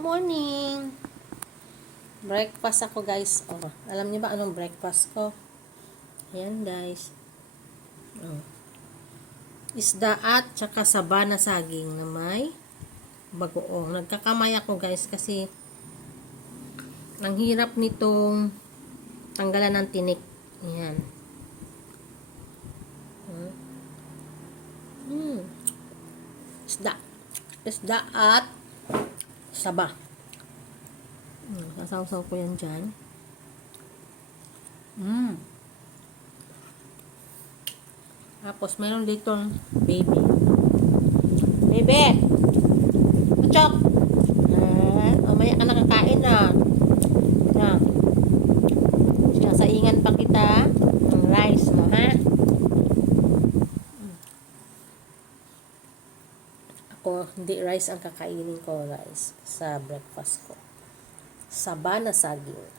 Morning! Breakfast ako guys. Oh, alam niyo ba anong breakfast ko? Ayan guys. Oh. Isda at saka saba na saging na may bagoong. Nagkakamay ako guys kasi ang hirap nitong tanggalan ng tinik. Ayan. Isda. Isda at saba. Sasaw-saw ko yan dyan. Tapos, meron dito baby. Baby! Achok! Mamaya ka nakakain na. Sasaingan pa kita ng rice mo, ha? Ako, hindi rice ang kakainin ko, guys, sa breakfast ko. Saba na saging.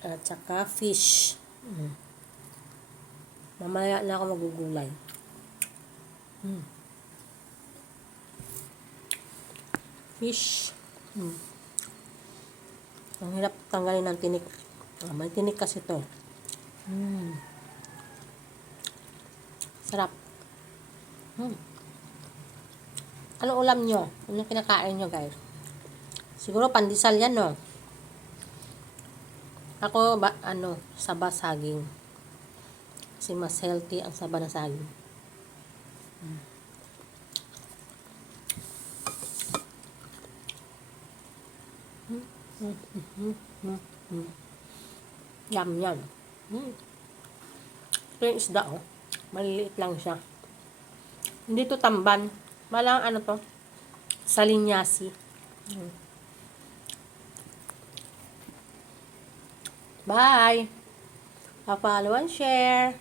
At saka fish. Mamaya na ako magugulay. Fish. Ang hirap tanggalin ng tinik. May tinik kasi to. Sarap. Ano ulam nyo? Ano kinakain nyo, guys? Siguro pandesal yan, no? Ako, saba saging. Kasi mas healthy ang saba na saging. Yum, yum. Ito yung isda, oh. Maliliit lang siya. Hindi to tamban. Malang ano to? Salinyasi. Bye! Pa-follow and share.